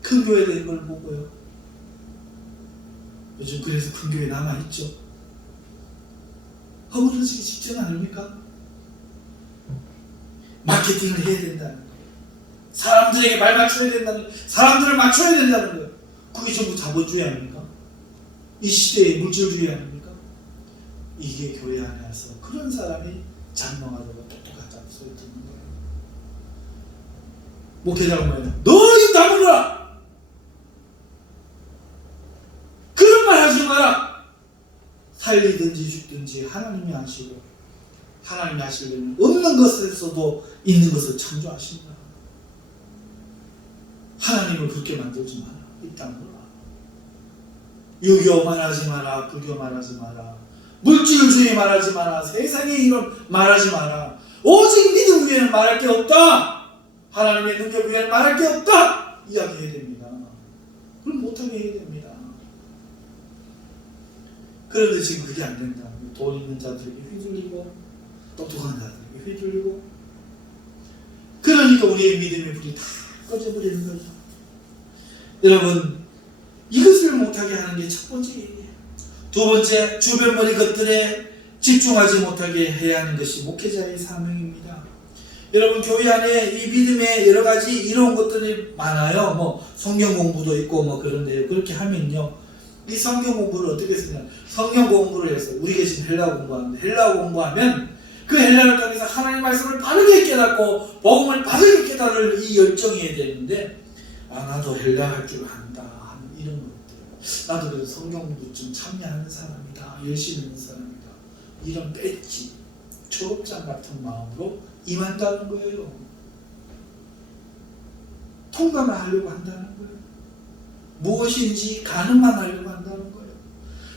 큰 교회 된 걸 보고요. 요즘 그래서 큰 교회 남아있죠. 허물어지기 직전 아닙니까? 마케팅을 해야 된다는 거예요. 사람들에게 말 맞춰야 된다는 거예요. 사람들을 맞춰야 된다는 거예요. 그게 전부 자본주의 아닙니까? 이 시대의 물질주의 아닙니까? 이게 교회 안에서 그런 사람이 장로하고 똑똑하다는 소리 듣는 거예요. 목회자가 뭐예요? 너희 다물어라! 그런 말 하지 마라! 살리든지 죽든지 하나님이 하시고 하나님이 하시려면 없는 것에서도 있는 것을 창조하신다. 하나님을 그렇게 만들지 마라. 이 땅으로. 유교 말하지 마라, 불교 말하지 마라, 물질주의 말하지 마라, 세상의 이론 말하지 마라. 오직 믿음 위에는 말할 게 없다. 하나님의 능력 위에는 말할 게 없다. 이야기해야 됩니다. 그럼 못하게 해야 됩니다. 그런데 지금 그게 안 된다. 돈 있는 자들에게 휘둘리고 똑똑한 자들에게 휘둘리고, 그러니까 우리의 믿음의 불이 다 꺼져버리는 거죠. 여러분, 이것을 못하게 하는 게 첫 번째 일이에요. 두 번째, 주변머리 것들에 집중하지 못하게 해야 하는 것이 목회자의 사명입니다. 여러분, 교회 안에 이 믿음의 여러 가지 이런 것들이 많아요. 뭐 성경 공부도 있고 뭐 그런데요. 그렇게 하면요, 이 성경 공부를 어떻게 쓰냐, 성경 공부를 해서 우리가 지금 헬라어 공부하는데, 헬라어 공부하면 그 헬라어를 통해서 하나님의 말씀을 바르게 깨닫고 복음을 바르게 깨달을 이 열정이 되는데, 나도 헬라어 할 줄 안다 하는 이런 것들, 나도 그래서 성경 공부 좀 참여하는 사람이다, 열심히 하는 사람이다, 이런 배지, 초록장 같은 마음으로 임한다는 거예요. 통과만 하려고 한다는 거예요. 무엇인지 가늠만 하려고 한다는 거예요.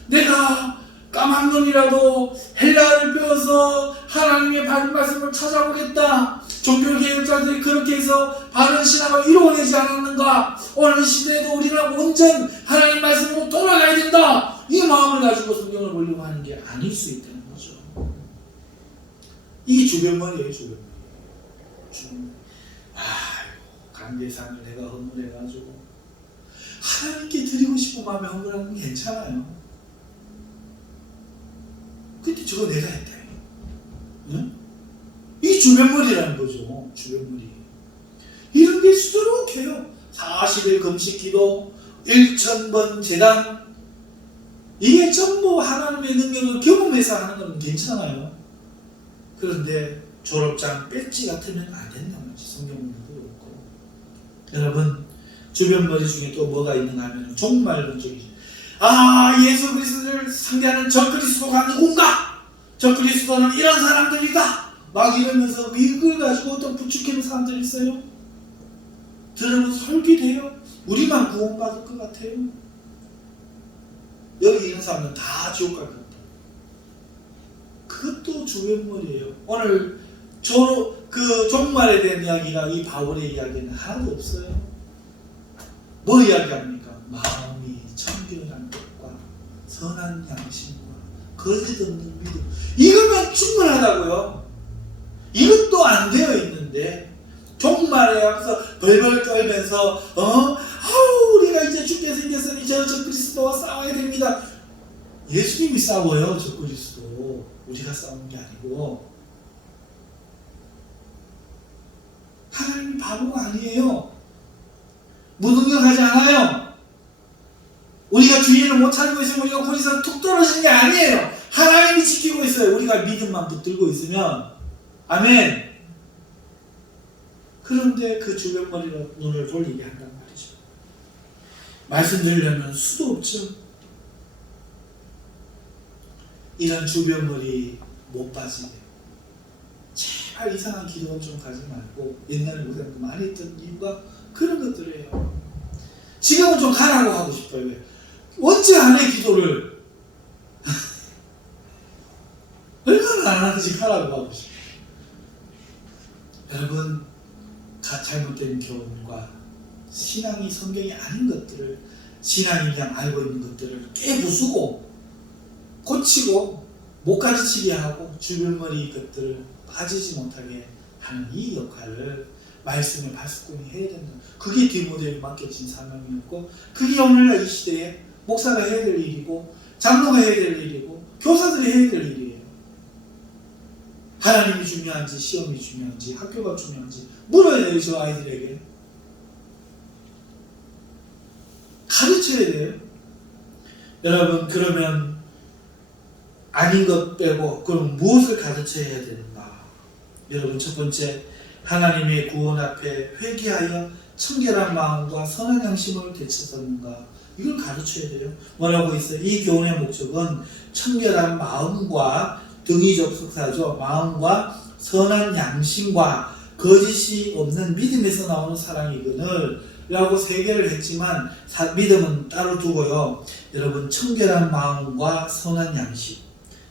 내가 까막눈이라도 헬라어를 배워서 하나님의 바른 말씀을 찾아보겠다. 종교개혁자들이 그렇게 해서 바른 신앙을 이루어내지 않았는가? 오늘 시대에도 우리는 온전 하나님 말씀으로 돌아가야 된다. 이 마음을 가지고 성경을 보려고 하는 게 아닐 수 있다는 거죠. 이게 주변머리예요, 주변머리. 관계상을 내가 허물해가지고 하나님께 드리고 싶은 마음에 허물하는 건 괜찮아요. 근데 저거 내가 했다. 응? 이게 주변머리라는 거죠. 주변머리. 이런 게 수두룩해요. 40일 금식 기도, 1000번 제단, 이게 전부 하나님의 능력을 경험해서 하는 건 괜찮아요. 그런데 졸업장 배지 같으면 안 된다는 거지. 성경 공부도 그렇고. 여러분, 주변머리 중에 또 뭐가 있는가 하면 종말론적이죠. 예수 그리스도를 상대하는 적그리스도가 누군가? 적그리스도는 이런 사람들이다. 막 이러면서 이걸 가지고 또 부추기는 사람들이 있어요. 들으면 솔깃해요. 우리만 구원받을 것 같아요. 여기 있는 사람은 다 지옥 갈 것 같아요. 그것도 주변머리예요. 오늘 그 종말에 대한 이야기가 이 바울의 이야기는 하나도 없어요. 뭐 이야기합니까? 마음이 청결한 것과 선한 양심과 거짓 없는 믿음, 이거면 충분하다고요. 이것도 안 되어 있는데 종말에 앞서 벌벌 떨면서 우리가 이제 죽게 생겼으니 저 그리스도와 싸워야 됩니다. 예수님이 싸워요. 저 그리스도. 우리가 싸우는 게 아니고. 하나님 바보가 아니에요. 무능력하지 않아요. 우리가 주의를 못 차리고 있으면 우리가 거기서 툭 떨어지는 게 아니에요. 하나님이 지키고 있어요. 우리가 믿음만 붙들고 있으면. 아멘. 그런데 그 주변머리로 눈을 돌리게 한단 말이죠. 말씀드리려면 수도 없죠. 이런 주변머리 못 빠지게 제발 이상한 기도는 좀 가지 말고, 옛날에 우리가 많이 했던 이유가 그런 것들이에요. 지금은 좀 가라고 하고 싶어요. 왜? 어째 안 해, 기도를. 얼마나 안 하는지 가라고 하고 싶어요. 여러분, 잘못된 교훈과 신앙이 성경이 아닌 것들을, 신앙이 그냥 알고 있는 것들을 깨부수고 고치고 못 가르치게 하고 주변머리 것들을 빠지지 못하게 하는 이 역할을 말씀의 파수꾼이 해야 된다. 그게 디모데에게 맡겨진 사명이었고, 그게 오늘날 이 시대에 목사가 해야 될 일이고, 장로가 해야 될 일이고, 교사들이 해야 될 일이에요. 하나님이 중요한지, 시험이 중요한지, 학교가 중요한지 물어야 돼요. 저 아이들에게 가르쳐야 돼요. 여러분, 그러면 아닌 것 빼고 그럼 무엇을 가르쳐야 되는가? 여러분, 첫 번째, 하나님의 구원 앞에 회개하여 청결한 마음과 선한 양심을 되찾았는가? 이걸 가르쳐야 돼요. 뭐라고 있어요? 이 교훈의 목적은 청결한 마음과 등위 접속사죠. 마음과 선한 양심과 거짓이 없는 믿음에서 나오는 사랑이거늘 라고 세계를 했지만 믿음은 따로 두고요. 여러분, 청결한 마음과 선한 양심.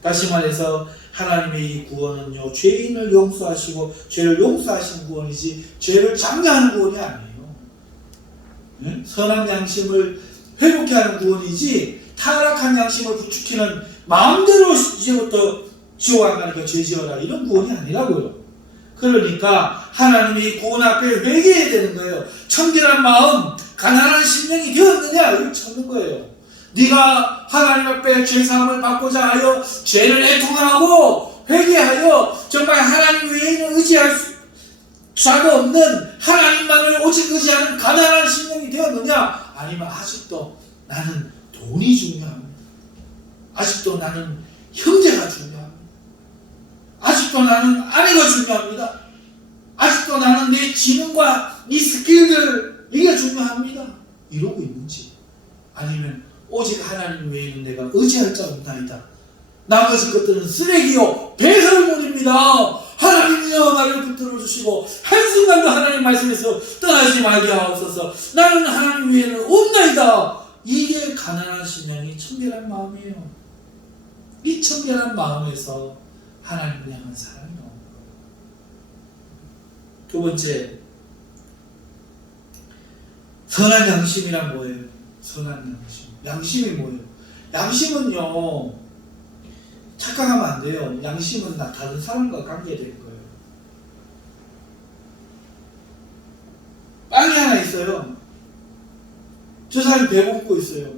다시 말해서 하나님의 이 구원은요, 죄인을 용서하시고 죄를 용서하시는 구원이지 죄를 장려하는 구원이 아니에요. 네? 선한 양심을 회복케 하는 구원이지 타락한 양심을 부추기는 마음대로 이제부터 지옥 안 가니까 죄 지어라 이런 구원이 아니라고요. 그러니까 하나님이 구원 앞에 회개해야 되는 거예요. 청결한 마음, 가난한 심령이 되었느냐 이걸 찾는 거예요. 네가 하나님 앞에 죄사함을 받고자 하여 죄를 애통하고 회개하여 정말 하나님 외에는 의지할 자가 없는 하나님만을 오직 의지하는 가난한 심령이 되었느냐, 아니면 아직도 나는 돈이 중요합니다. 아직도 나는 형제가 중요합니다. 아직도 나는 아내가 중요합니다. 아직도 나는 내 지능과 이 스킬들 이게 중요합니다. 이러고 있는지, 아니면 오직 하나님 외에는 내가 의지할 자 없나이다. 나머지 것들은 쓰레기요 배설물입니다. 하나님이여 나를 붙들어 주시고 한순간도 하나님 말씀에서 떠나지 말게 하옵소서. 나는 하나님 외에는 없나이다. 이게 가난한 심령이 청결한 마음이에요. 이 청결한 마음에서 하나님을 향한 사랑이 나옵니다. 두 번째, 선한 양심이란 뭐예요? 선한 양심. 양심이 뭐예요? 양심은요, 착각하면 안 돼요. 양심은 다른 사람과 관계된 거예요. 빵이 하나 있어요. 저 사람이 배고프고 있어요.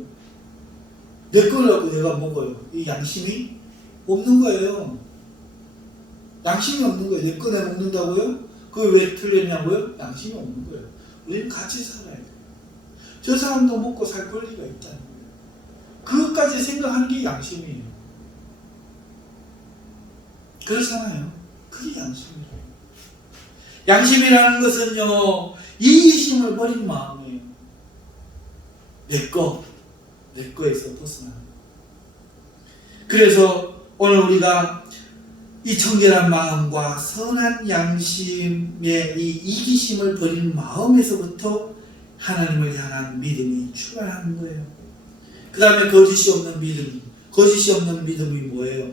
내 거라고 내가 먹어요. 이 양심이 없는 거예요. 양심이 없는 거예요. 내 거 내가 먹는다고요? 그게 왜 틀렸냐고요? 양심이 없는 거예요. 우리는 같이 살아야 돼요. 저 사람도 먹고 살 권리가 있다는 거예요. 그것까지 생각하는 게 양심이에요. 그렇잖아요. 그게 양심이에요. 양심이라는 것은요, 이기심을 버린 마음이에요. 내 거에서 벗어나는 거예요. 그래서 오늘 우리가 이 청결한 마음과 선한 양심의 이 이기심을 버린 마음에서부터 하나님을 향한 믿음이 출발하는 거예요. 그 다음에 거짓이 없는 믿음. 거짓이 없는 믿음이 뭐예요?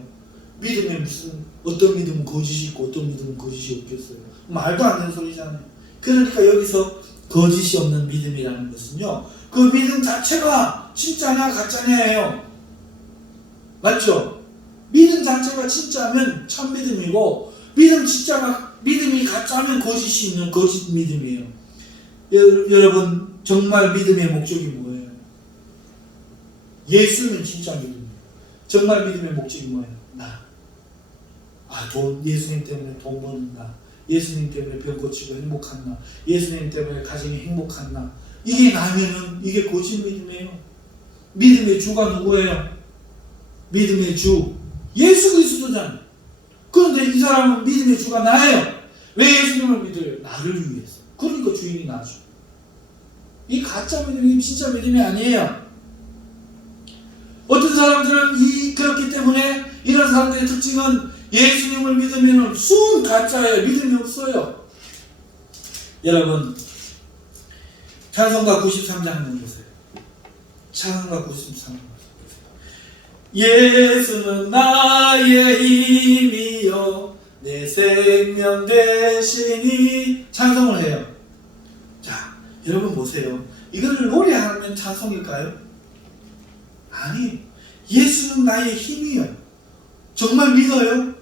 믿음에 무슨 어떤 믿음은 거짓이 있고 어떤 믿음은 거짓이 없겠어요. 말도 안 되는 소리잖아요. 그러니까 여기서 거짓이 없는 믿음이라는 것은요, 그 믿음 자체가 진짜냐 가짜냐예요. 맞죠? 믿음 자체가 진짜면 참 믿음이고, 믿음이 가짜면 거짓이 있는 거짓 믿음이에요. 여러분, 정말 믿음의 목적이 뭐예요? 예수는 진짜 믿음이에요. 정말 믿음의 목적이 뭐예요? 예수님 때문에 돈 버는 나, 예수님 때문에 병 고치고 행복한 나, 예수님 때문에 가정이 행복한 나, 이게 나면은 이게 거짓 믿음이에요. 믿음의 주가 누구예요? 믿음의 주 예수 그리스도잖아요. 그런데 이 사람은 믿음의 주가 나예요. 왜 예수님을 믿어요? 나를 위해서. 그러니까 주인이 나죠. 이 가짜 믿음이 진짜 믿음이 아니에요. 어떤 사람들은 그렇기 때문에 이런 사람들의 특징은 예수님을 믿으면 순 가짜예요. 믿음이 없어요. 여러분, 찬송가 93장 보세요. 찬송가 93장. 예수는 나의 힘이요 내 생명 되시니, 찬송을 해요. 자, 여러분 보세요. 이거를 노래하면 찬송일까요? 아니, 예수는 나의 힘이요. 정말 믿어요?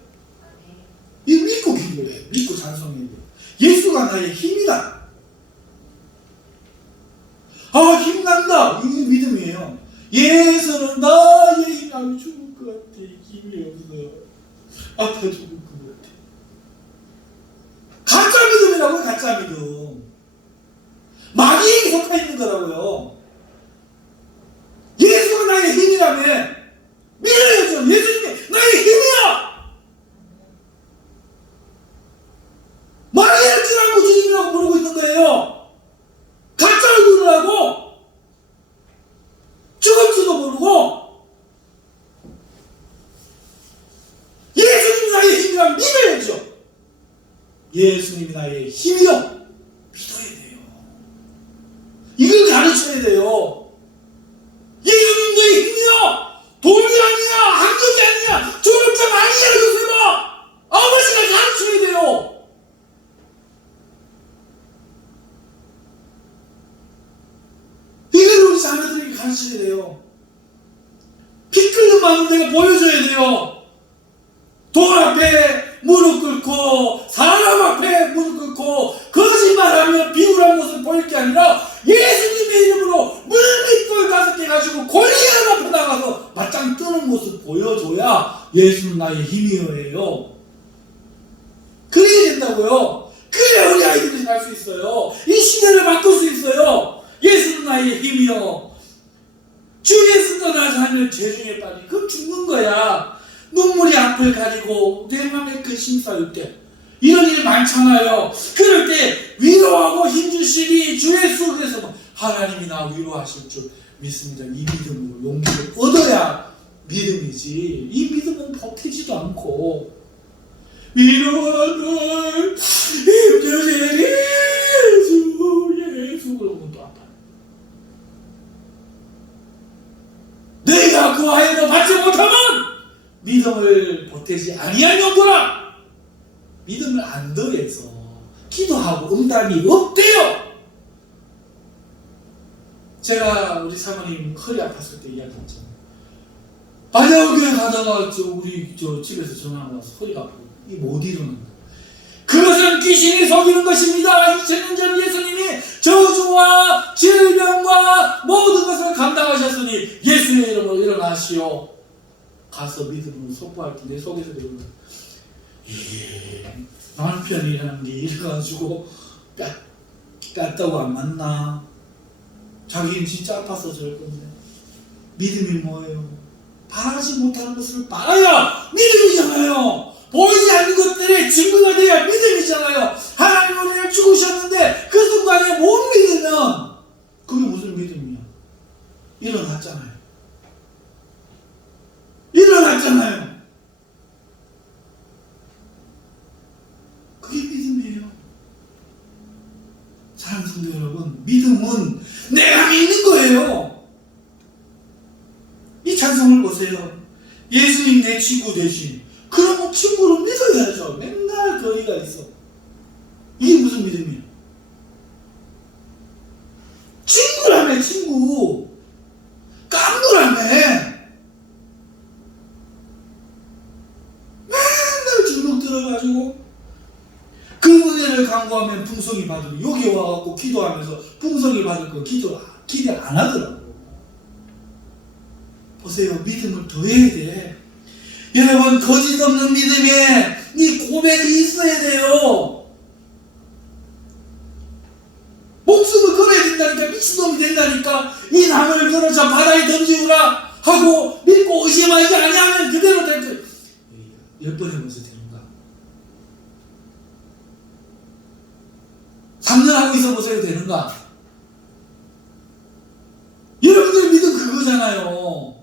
이거 믿고 기도해요. 믿고 찬송해요. 예수가 나의 힘이다. 힘난다. 이게 믿음이에요. 예수는 나의 힘이 죽을 것 같아. 힘이 없어. 아파 죽을 것 같아. 가짜 믿음이라고요. 가짜 믿음. 마귀에게 속해 있는 거라고요. 예수가 나의 힘이라며 믿어야죠. 예수님이 나의 힘이야. 마귀를 찌라고 주님이라고 부르고 있는 거예요. 가짜를 부르라고. 죽을지도 모르고. 예수님 나의 힘이라면 믿어야죠. 예수님이 나의 힘이요. 믿어야 돼요. 이걸 가르쳐야 돼요. 예수님 너의 힘이요. 돈이 아니야, 학력이 아니야, 졸업장 아니야. 이것을 아버지가 가르쳐야 돼요. 이걸 우리 자녀들에게 가르쳐야 돼요. 피 끓는 마음 내가 보여줘야 돼요. 돈 앞에 무릎 꿇고 사람 앞에 무릎 꿇고 거짓말하며 비굴한 모습을 보일 게 아니라 예수님의 이름으로 물밑돌 5개 가지고 골리앗 앞에 나가서 맞짱 뜨는 모습 보여줘야 예수는 나의 힘이여예요. 그래야 된다고요. 그래야 우리 아이들이 살 수 있어요. 이 시대를 바꿀 수 있어요. 예수는 나의 힘이요. 주 예수 떠나서 하면 죄중에 빠지. 그럼 죽는 거야. 눈물이 앞을 가리고 내 맘에 근심 쌓일 때 이런 일 많잖아요. 그럴 때 위로하고 힘주시니 주 예수. 그래서 하나님이 나 위로하실 줄 믿습니다. 이 믿음으로 용기를 얻어야 믿음이지. 이 믿음은 버티지도 않고 위로하는 힘주시니 주 예수 그러면 또 아파요. 내가 그 하에도 받지 못하면 믿음을 보태지 아니한 영혼아. 믿음을 안 더해서 기도하고 응답이 없대요. 제가 우리 사모님 허리 아팠을 때 이야기했잖아요. 반야교회 가다가 우리 집에서 전화 와서 허리가 아프고 못 일어난다. 그것은 귀신이 속이는 것입니다. 2000년 전 예수님이 저주와 질병과 모든 것을 감당하셨으니 예수의 이름으로 일어나시오. 가서 믿음으로 선포할 때 내 속에서 배우는 남편이라는 게 이래가지고 깠다고 안 맞나. 자기는 진짜 아파서 저럴 건데. 믿음이 뭐예요? 바라지 못하는 것을 바라야 믿음이잖아요. 보이지 않는 것들의 증거가 돼야 믿음이잖아요. 하나님 우리를 죽으셨는데 그 순간에 못 믿으면 그게 무슨 믿음이야? 일어났잖아요. 일어났잖아요. 그게 믿음이에요. 사랑하는 성도 여러분, 믿음은 내가 믿는 거예요. 이 찬송을 보세요. 예수님 내 친구 대신. 그러면 친구를 믿어야죠. 맨날 거리가 있어. 이게 무슨 믿음이야? 친구라며 친구. 깜놀하며. 맨날 주눅 들어가지고 그 은혜를 간구하면 풍성이 받으니 여기 와갖고 기도하면서 풍성이 받을 거 기대 안 하더라고. 보세요. 믿음을 더해야 돼. 여러분, 거짓 없는 믿음에 이 고백이 있어야 돼요. 목숨을 걸어야 된다니까. 미친놈이 된다니까. 이 나무를 걸어서 바다에 던지우라 하고 믿고 의심하지 아니하면 그대로 될 거예요. 10번 해보면서 되는가? 3년 하고 있어 보세요. 되는가? 여러분들 믿음 그거잖아요.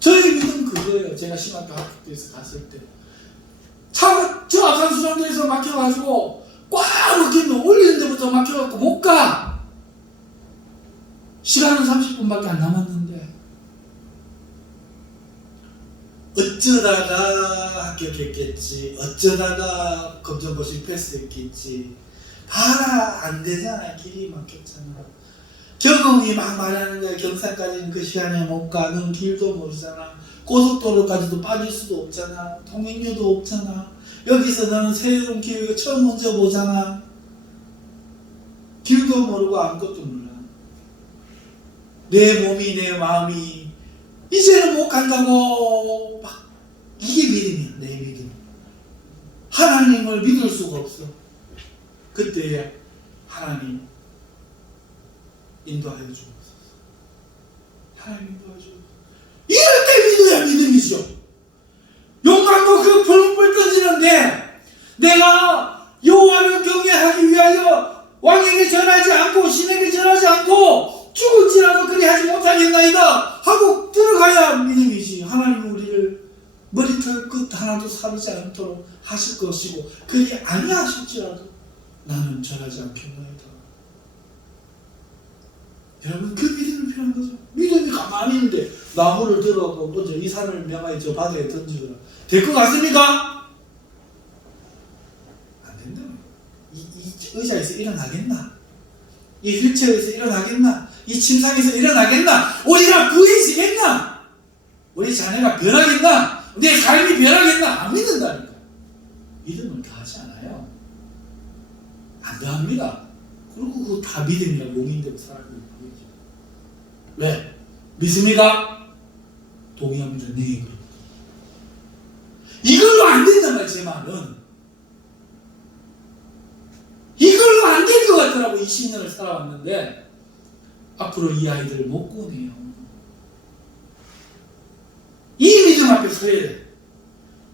저희 믿음 그거예요. 제가 신학교 학교에서 갔을 때 차가 저 앞산 수정도에서 막혀가지고 꽉 막혔는데 올리는 데부터 막혀갖고 못 가. 시간은 30분밖에 안 남았는데 어쩌다가 합격했겠지, 어쩌다가 검정고 실패했겠지. 봐라 안 되잖아. 길이 막혔잖아. 경험이 막 말하는 거야. 경산까지는 그 시간에 못 가. 넌 길도 모르잖아. 고속도로까지도 빠질 수도 없잖아. 통행료도 없잖아. 여기서 너는 새로운 기회가 처음 먼저 보잖아. 길도 모르고 아무것도 몰라. 내 몸이 내 마음이 이제는 못 간다고 막. 이게 믿음이야. 내 믿음. 하나님을 믿을 수가 없어. 그때 하나님 인도하여 주옵소서. 하나님 인도하여 주옵소서. 이럴 때 믿어야 믿음이죠. 용광로 그 불을 던지는데 내가 여호와를 경외하기 위하여 왕에게 전하지 않고 신에게 전하지 않고 죽을지라도 그리 하지 못하겠나이다 하고 들어가야 믿음이지. 하나님 우리를 머리털 끝 하나도 사르지 않도록 하실 것이고 그게 아니하실지라도 나는 절하지 않겠나이다. 여러분 그 믿음이 필요한 거죠. 믿음이 가만히 있는데 나무를 들어도 먼저 이 산을 명하여 저 바다에 던지거라. 될 것 같습니까? 안 된다. 이 의자에서 일어나겠나? 이 휠체어에서 일어나겠나? 이 침상에서 일어나겠나? 우리가 부해지겠나? 우리 자녀가 변하겠나? 내 삶이 변하겠나? 안 믿는다니까. 믿음을 다 하지 않아요. 안 더합니다. 그리고 그거 다 믿음이라고 용인되고 살아가고 있는 거죠. 왜? 믿습니까? 동의합니다. 네, 그렇다. 이걸로 안 된단 말이야, 제 말은. 이걸로 안 될 것 같더라고, 20년을 살아왔는데. 앞으로 이 아이들을 못 구원해요. 이 믿음 앞에 서야 돼.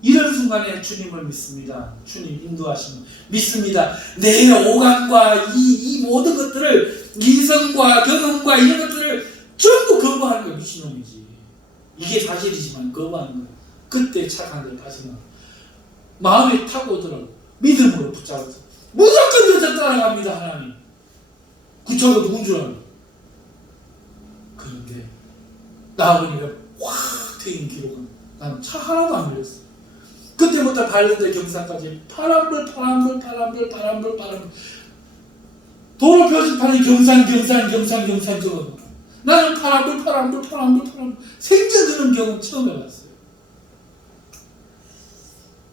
이런 순간에 주님을 믿습니다. 주님 인도하시는 믿습니다. 내 오감과 이 모든 것들을 이성과 경험과 이런 것들을 전부 거부하는 거 미친놈이지. 이게 사실이지만 거부하는 거야. 그때 착한 데 다시는 마음에 타고 오더라고. 믿음으로 붙잡아서 무조건 여자 따라갑니다. 하나님. 그 차가 누군 줄 알아? 그런데 나아보니까 확 트인 기록은 난 차 하나도 안 걸렸어. 그때부터 발렌데 경사까지 파란불 도로 표지판이 경산 적어. 나는 파란불 생전 그런 경험 처음 해봤어요.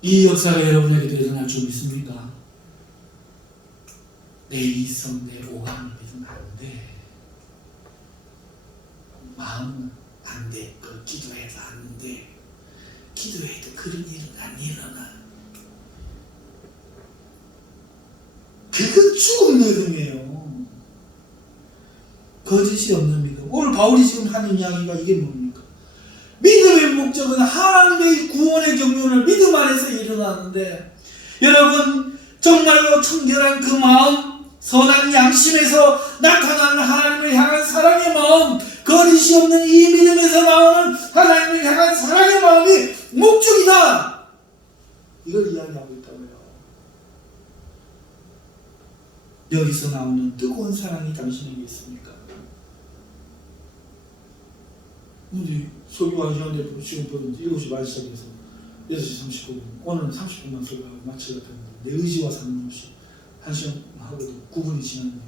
이 역사가 여러분에게도 일어날 줄 믿습니까? 내 이성, 내 오감을 믿으면 안 돼. 마음은 안 돼. 그 기도해서 안 돼. 기도해도 그런 일은 안 일어나. 그건 죽은 믿음이에요. 거짓이 없는 믿음. 오늘 바울이 지금 하는 이야기가 이게 뭡니까? 믿음의 목적은 하나님의 구원의 경륜을 믿음 안에서 일어나는데, 여러분 정말로 청결한 그 마음, 선한 양심에서 나타나는 하나님을 향한 사랑의 마음, 거짓이 없는 이 믿음에서 나오는 하나님을 향한 사랑의 마음이 목적이다. 이걸 이야기하고 있다고요. 여기서 나오는 뜨거운 사랑이 당신에게 있습니까? 근데 설교 1시간대 지금 보는데 7시 반 시작해서 6시 39분 오늘은 30분만 설교하고 마치려고 했는데 내 의지와 상관없이 1시간 하고도 9분이 지났네.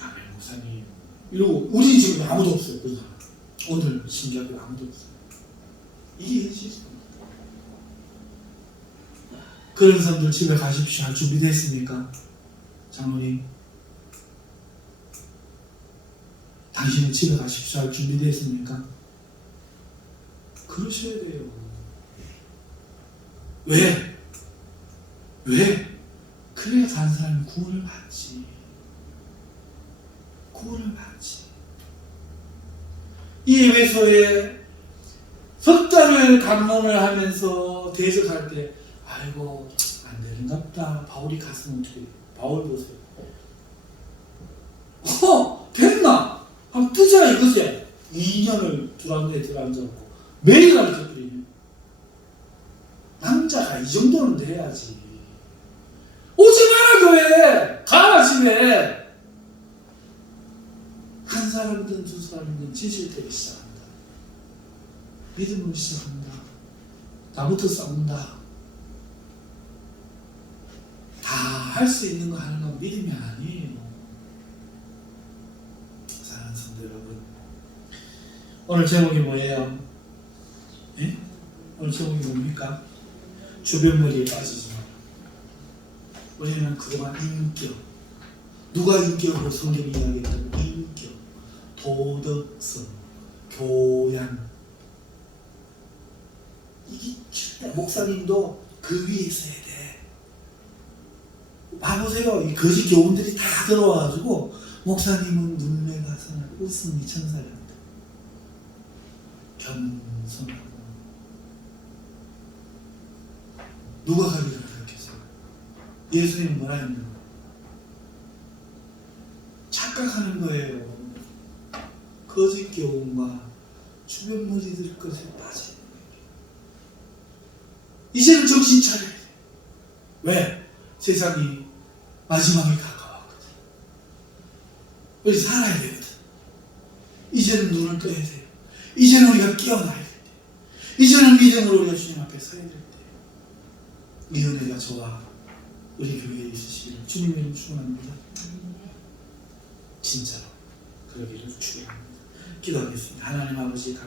아멘 목사님 이러고 우리 지금 아무도 없어요. 그래서 오늘 신기하게 아무도 없어요. 이게 현실입니다. 그런 사람들 집에 가십시오. 할 준비됐습니까? 장로님 당신은 집에 가십시오. 할 준비됐습니까? 그러셔야 돼요. 왜? 그래야 다른 사람이 구원을 받지. 이 에베소에 석 달을 감론을 하면서 대적할 때 아이고 안 되는갑다. 바울이 갔으면 어떻게 돼? 바울 보세요. 됐나? 한번 뜨자 이거지. 2년을 두란노에 들어앉아놓고 매일 가르쳐드리네. 남자가 이 정도는 돼야지. 오지 마라 교회. 가라 집에. 한 사람든 두 사람든 지질되기 시작합니다. 믿음으로 시작합니다. 나부터 싸운다. 다 할 수 있는 거 하는 건 믿음이 아니에요. 사랑하는 성도 여러분, 오늘 제목이 뭐예요? 예? 오늘 제목이 뭡니까? 주변머리에 빠지지 마. 우리는 그동안 인격, 누가 인격으로 성경이 이야기했다고? 인격, 도덕성, 교양, 이게 목사님도 그 위에 있어야 돼. 봐보세요. 이 거짓 교훈들이 다 들어와가지고 목사님은 눈매가 선하고 웃음이 천사랍니다. 겸손하고 누가 가르쳐 가르쳤어요? 예수님은 뭐라 했냐? 착각하는 거예요. 거짓 교훈과 주변 무리들 것에 빠지는 거예요. 이제는 정신 차려야 돼요. 왜? 세상이 마지막에 가까웠거든. 우리 살아야 되거든. 이제는 눈을 떠야 돼요. 이제는 우리가 깨어나야 돼요. 이제는 믿음으로 우리가 주님 앞에 서야 될 때예요. 이 은혜가 저와 우리 교회에 있으시기를 주님의 이름 축원합니다. 진짜로 그러기를 축원합니다. 기도하겠습니다. 하나님 아버지